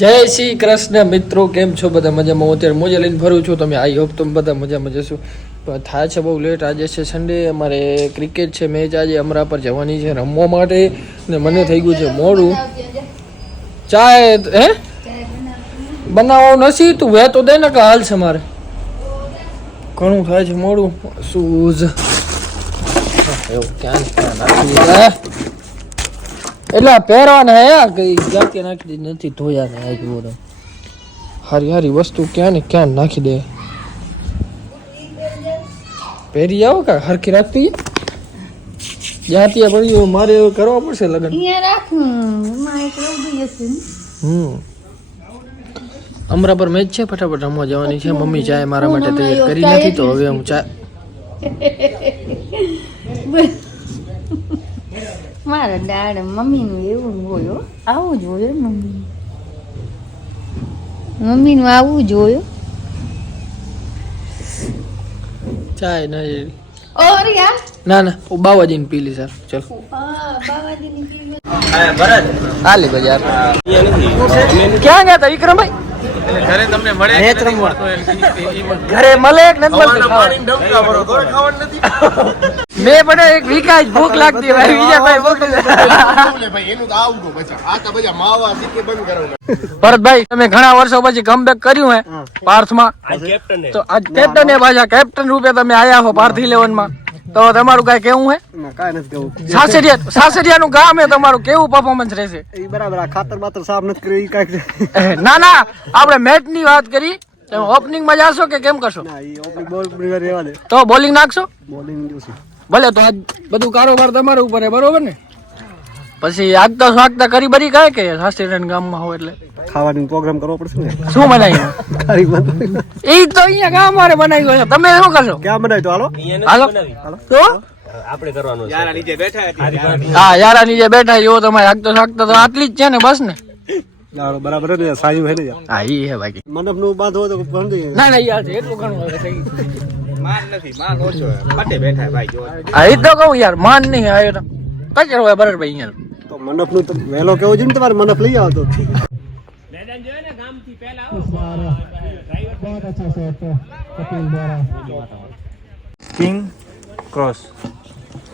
જય શ્રી કૃષ્ણ મિત્રો, કેમ છો બધા મજામાં? હું અત્યારે મોજા લઈને ફરું છું. તમે આઈ હોપ તમે બધા મજામાં જશો. થાય છે બહુ લેટ આજે છે સન્ડે અમારે ક્રિકેટ છે મેચ આજે અમરા પર જવાની છે રમવા માટે. ને મને થઈ ગયું છે મોડું. ચાય હે? બનાવવાનું નથી તું. વે તો દે ને કે હાલ છે મારે. ઘણું થાય છે મોડું. શૂઝ એવું ક્યાં ક્યાં નાખી એટલે પહેરવાના હે કઈ ક્યાં નાખી દે નથી ધોયા ને આ જુઓ હારી હારી વસ્તુ ક્યાં ને ક્યાં નાખી દે. પહેરી આવો કા હરખી રાખતી જ્યાં ત્યાં પડ્યું મારે એવું કરવા પડશે લગ્ન. હમ. અમરા પર મેચ છે ફટાફટ રમવા જવાની છે. મમ્મી ચાય મારા માટે તૈયાર કરી નથી તો હવે હું ચા મારા દાડ મમ્મીનું એવું જોયું આવું જોયું મમ્મી. મમ્મીનું આવું જોયું. ચાય ના જેવી આ ના ના હું બાવાજીને પી લી સર ચલ. બાવાજીની પીવી. હાલે બજાર. ક્યાં ગયા હતા વિક્રમભાઈ? ઘરે તમને મળે મળે નથી મળતું. મેં પણ એક વિકાસ ભૂખ લાગતી ભાઈ બીજા ભાઈ ભૂખ. ભરતભાઈ તમે ઘણા વર્ષો પછી કમબેક કર્યું હે પાર્થમાં. તો આજ કેપ્ટન એ પાછા કેપ્ટન રૂપે તમે આયા હો પાર્થ ઇલેવનમાં. તો તમારું કઈ કેવું હે? કાંઈ નથી કેવું સાસરિયા સાસરિયાનું ગામ એ તમારું કેવું પરફોર્મન્સ રહેશે? એ બરાબર આ ખાતર બાતર સાફ નથી કર્યું એ કાંઈક ના ના આપણે મેચની વાત કરી. ઓપનિંગમાં જાશો કે કેમ કરશો? ના એ ઓપનિંગ બોલ રહેવા દે. તો બોલિંગ નાખશો? બોલિંગ જોશે ભલે તો આજ બધું કારોબાર તમારા ઉપર હે બરોબર ને? પછી આગતા સ્વાગતા કરી બરી કાય કે સાસરિયા ગામમાં હોય એટલે. ખાવાનો પ્રોગ્રામ કરવો પડશે ને? શું બનાવ્યું? બંધ એ તો અહીંયા ગામ મારે બનાવ્યું છે. તમે શું કરશો? ક્યાં બનાવ્યું તો હાલો. હાલો. તો? આપણે કરવાનું યારા નીચે બેઠા હા યારા નીચે બેઠા એવો તમારે હાકતો હાકતો તો આટલી જ છે ને બસ ને યારો બરાબર ને સાયું હે ને હા ઈ હે બાકી મંડપનું બાંધો તો ના ના યાર એટલું ઘણું હવે નથી માન ઓછો ફટે બેઠા ભાઈ જો હા ઈ તો કહું યાર માન નહીં આવ્યો તો કચરો હોય બરાબર ભાઈ અહીંયા તો મંડપનું તો વેલો કેવો છે ને તમારે મંડપ લઈ આવતો મેદાન જોયો ને ગામથી પહેલા આવો ડ્રાઈવર બહુ અચ્છા છે કપિલ દ્વારા કિંગ ક્રોસ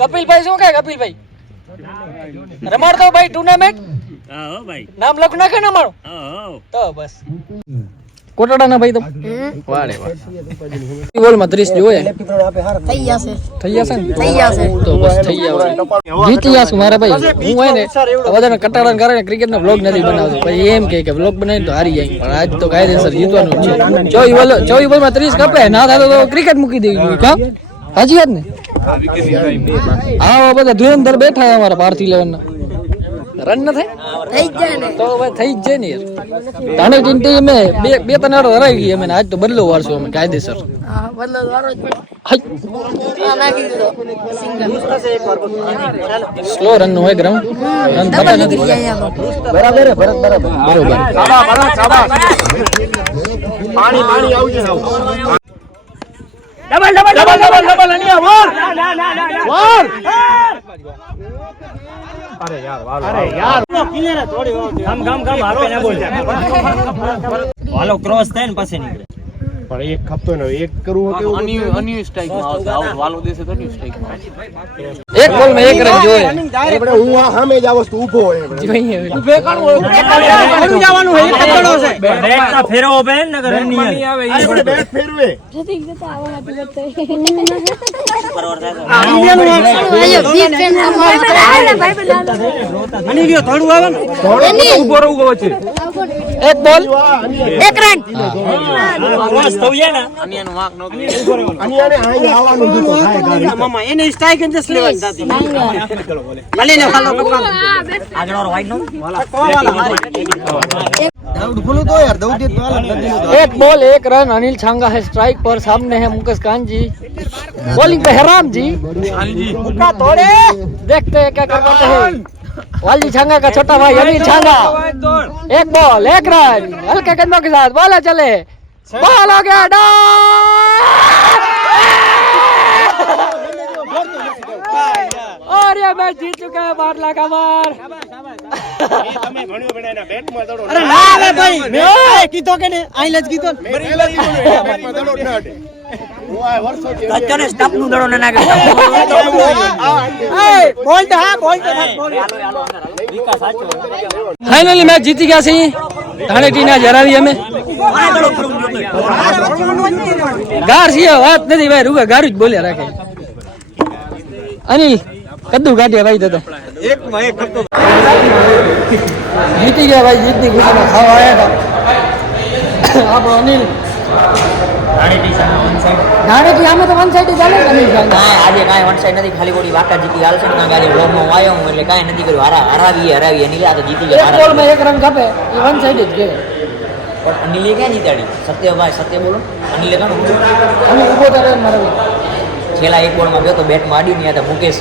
કપિલભાઈ શું કહે કપિલભાઈ? રમાડતો ભાઈ ટુર્નામેન્ટ હા હો ભાઈ. નામ લખ નાખે ને અમારું? તો બસ. કોટડા ના ભાઈ તો? વાડે માં 30 જોઈએ. થઈ જશે થઈ જશે ને? થઈ જશે તો બસ થઈ જશે જીતી જશું મારા ભાઈ. હું હોય ને બધાને કટાડાને કારણે ક્રિકેટ નો બ્લોગ નથી બનાવતો. પછી એમ કે કે બ્લોગ બનાવી તો હારી જાય. પણ આજ તો કાયદેસર જીતવાનું છે. ચોવી બોલ ચોવી બોલમાં 30 કપે ના થાય તો ક્રિકેટ મૂકી દેવી જોઈએ. કા? સાચી વાત ને? હા બધા ધુરંધર બેઠા છે અમારા પાર્થી લેવન ના રન ન થાય? થઈ જ જાય ને. તો હવે થઈ જ જાય ને યાર. તાણે ટીમ ટીમ અમે બે બે ત્રણ વાર હરાવી ગઈ અમે આજ તો બદલો વારશું અમે કાયદેસર. હા બદલો વારો સ્લો રન નો હોય ગ્રાઉન્ડ રન થતા ડબલ નથી આમાં. બરાબર હે, ભરત બરાબર. બરોબર પાણી પાણી આવજે ગામ ગામ ગામ હાલો ક્રોસ થાય ને પછી નીકળે. પણ એક ખપતો ને એક કરવું હોય અન્યુ અન્યુ સ્ટ્રાઇકમાં આવશે આઉટ વાલો દેશે તો અન્યુ સ્ટ્રાઇકમાં એક બોલમાં એક રન જોઈએ. આપણે હું આ સામે જ આ વસ્તુ ઊભો હોય જોઈએ ઊભે કોણ હોય? જવાનું હોય એક આપણે. છે. બેટ ના ફેરવો બે ને નગર રન નહીં આવે આપણે બેટ ફેરવે. આયો, big fan અમારો એક બોલ. એક રન एक बॉल एक रन अनिल छांगा है स्ट्राइक पर सामने है मुकेश कान जी बॉलिंग पे हैराम जी। तोड़े। देखते हैं क्या कर पाते हैं वाली छांगा का छोटा भाई अनिल छांगा। एक बॉल एक रन हल्के कदमों के साथ बॉल चले। बॉल हो गया डॉट और ये मैच जीत चुके हैं बाटला का मार તમે ભણ્યો પણ એના બેટમાં દડો અરે ના આવે ભાઈ મેં કીધો કે ને આઈ જ કીધો ને. બેટમાં દડો જ ના અડે. હું આ વર્ષોથી અત્યારે સ્ટમ્પ નું દડો ને નાખે એ, બોલ તો હા બોલ તો હા, બોલ. ફાઇનલી મેચ જીતી ગયા છીએ ધાણેટીને જ હરાવી અમે ગાર છીએ વાત નથી ભાઈ રૂગા ગારું જ બોલ્યા રાખે. અનિલ કદ્દુ કાઢ્યા ભાઈ તો. જીતી ગયા ભાઈ જીતની ખુશીમાં ખાવા આવ્યા હતા. આપણો અનિલ. ધાણેટી આમે તો વન સાઈડ ચાલે આજે કાંઈ વન સાઈડ નથી ખાલી ગોળી વાકા જીતી હાલશે ને ગાડી બ્લોકમાં વાયો હું એટલે કાંઈ નથી કર્યું. હારા હરાવીએ હરાવીએ. અનિલ આ તો જીતી એક ગયા બોલમાં એક રન કાપે એ વન સાઈડ જ કહેવાય. પણ અનિલે ક્યાં જીતાડી સત્યભાઈ સત્ય બોલો. અનિલે કાં અમે ઊભો ત્યારે મારવી છેલ્લા એક બોલમાં ગયો તો બેટમાં આડી નહીં હતા મુકેશ.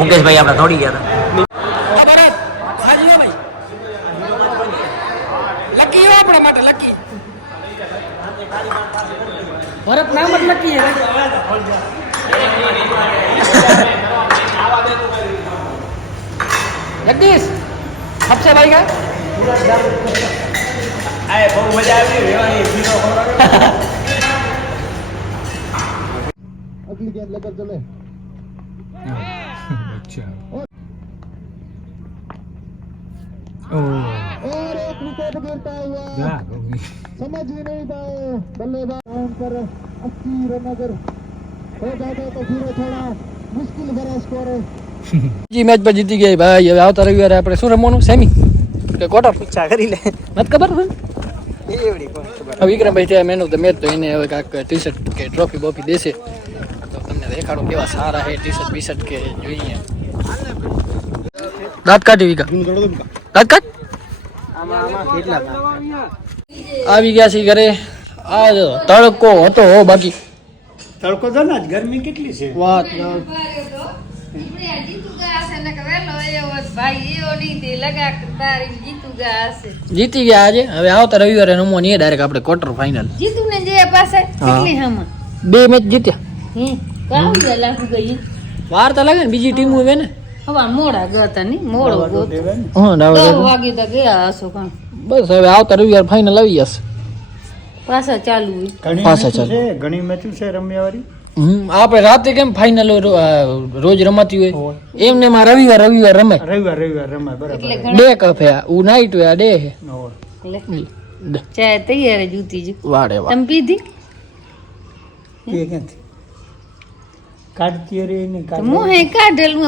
મુકેશભાઈ આપણે દોડી ગયા હતા. લકી આપણા માટે લકી. ભરત નામ જ લકી હે જગદીશ सबसे भाई का જી મેચ પર જીતી ગઈ ભાઈ હવે આવતા રવિવારે આપણે શું રમવાનું સેમી કે ક્વાર્ટર ઈચ્છા કરી લે નથી ખબર તને હવે વિક્રમભાઈ ત્યાં મેન ઓફ ધ મેચ તો એને હવે કાંઈક ટી શર્ટ કે ટ્રોફી બોફી દેશે. તો તમને દેખાડો કેવા સારા હે ટી શર્ટ બી શર્ટ કે જોઈએ. દાંત કાઢી વિકા દાંત કાઢ. આવી ગયા છે ઘરે. આ તડકો હતો હો બાકી. તડકો તો ના ગરમી કેટલી છે? વાત. જીતી ગયા આજે? હવે આવતા રવિવારે રમવો નહીં ડાયરેક્ટ આપણે ક્વાર્ટર ફાઇનલ જીતું ને જે પાસે કેટલી હામાં? બે મેચ જીત્યા. કામ લાખ ગઈ. વાર તો લાગે ને બીજી ટીમ હોય ને. હવે મોડા ગયા તા ની મોડો હા દસ વાગે તો ગયા હશો કાં બસ હવે આવતા રવિવાર ફાઇનલ આવી જશે. પાછા ચાલુ પાછા મેચો છે ઘણી મેચો છે રમ્યા વાળી. આપણે રાતે કેમ ફાઇનલ રોજ રમાતી હોય? એમને માં રવિવાર રવિવાર રમે. રવિવાર રવિવાર રમે બરાબર. એટલે ડે કફ હે ઉ નાઈટ હે. ડે હે હોવે. ચાય તૈયાર જ ઉતી જ. વાડે વાહ તમે પીધી? એ ક્યાંથી? કાઢતી રે ને કાઢેલું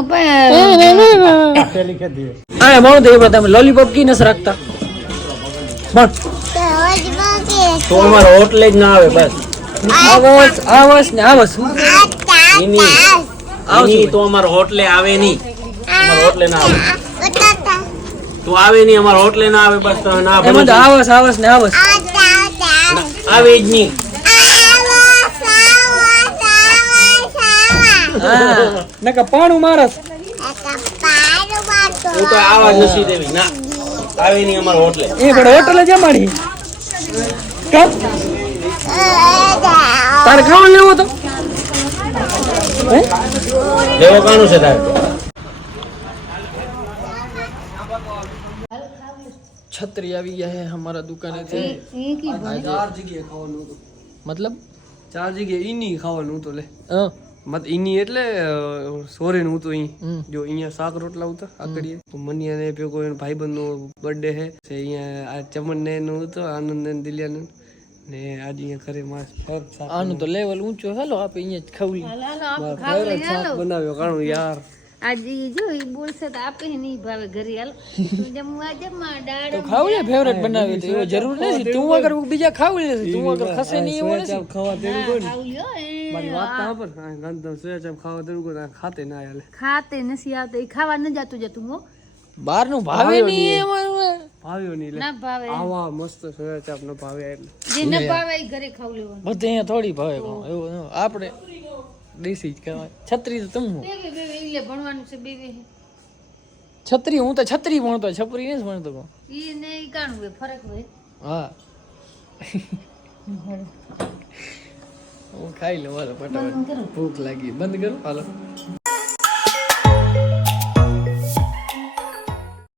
આ તમે લોલીપોપ કી નસ રાખતા? પણ તો અમારો હોટલે જ ના આવે બસ. આવસ આવસ ને આવસ એની તો અમાર હોટલે આવે નહીં. અમારો હોટલે ના આવે. તો આવે નહીં અમારો હોટલે ના આવે બસ તો ના એમાં તો આવસ આવસ ને આવસ આવે જ નહીં. હા. નકર પાણું મારસ હું તો આવા નથી દેવી. ના આવે નહીં અમારો હોટલે. એ પણ હોટલે જમાડી કાપ તારે ખાવાનું લેવો તો હે? લેવો કાણું છે તારે? છત્રી આવી ગયા હે અમારા દુકાનેથી. એ કી ચાર જગ્યાએ ખાવાનું હતું. મતલબ? ચાર જગ્યાએ ઈની ખાવાનું હતું લે. હા. મત ઈની એટલે સોરેનું હતું ઈ. હમ. જો અહીંયા શાક રોટલા હતા આકડીએ. તો મનિયા ને ભેગો ભાઈબંધ નો બર્થડે હે. અહીંયા આ ચમન ને નું હતું આનંદ ને દિલ્યાનું. ને આજે અહીંયા ઘરે માસ ફર શાક આનું તો લેવલ ઊંચો હેલો આપે અહીંયા જ ખાવું હાલો આપણે ખાવ લઈ હાલો. બનાવ્યો કાણું યાર. આજે ઈ જો ઈ બોલશે તો આપે નહીં ભાવે ઘરે હાલો. જમવા જમવા દાળ ખાવું લે ફેવરેટ બનાવી તો એવો જરૂર નથી. તું વગર બીજા ખાવું લે તું વગર ખસે નહીં એવો નથી. ખાવા તેનું કોઈ ખાવ લ્યો મારી વાત તો પર ગંધમ સોયા ચાપ ખાવા દેવું કોઈ ખાતે ના હાલે. ખાતે નથી આવતો એ ખાવા ન જાતું જતું હો. બહારનું ભાવે નહીં એમાં. ભાવ્યો નહીં ના ભાવે આવા મસ્ત સોયા ચાપ ન ભાવે જે ન ભાવે એ ઘરે ખાવ લેવાનું. બધે અહીંયા થોડી ભાવે એવું આપણે દેશી જ કહેવાય. છત્રી તો તમે બે બે બે બે એટલે ભણવાનું છે બે બે. છત્રી હું તો છત્રી ભણતો છપરી નહીં ભણતો પણ. ઈ ને ઈ કાણું હોય ફરક હોય. હા. હું ખાઈ લઉં હાલો ફટાફટ. ભૂખ લાગી. બંધ કરો હાલો.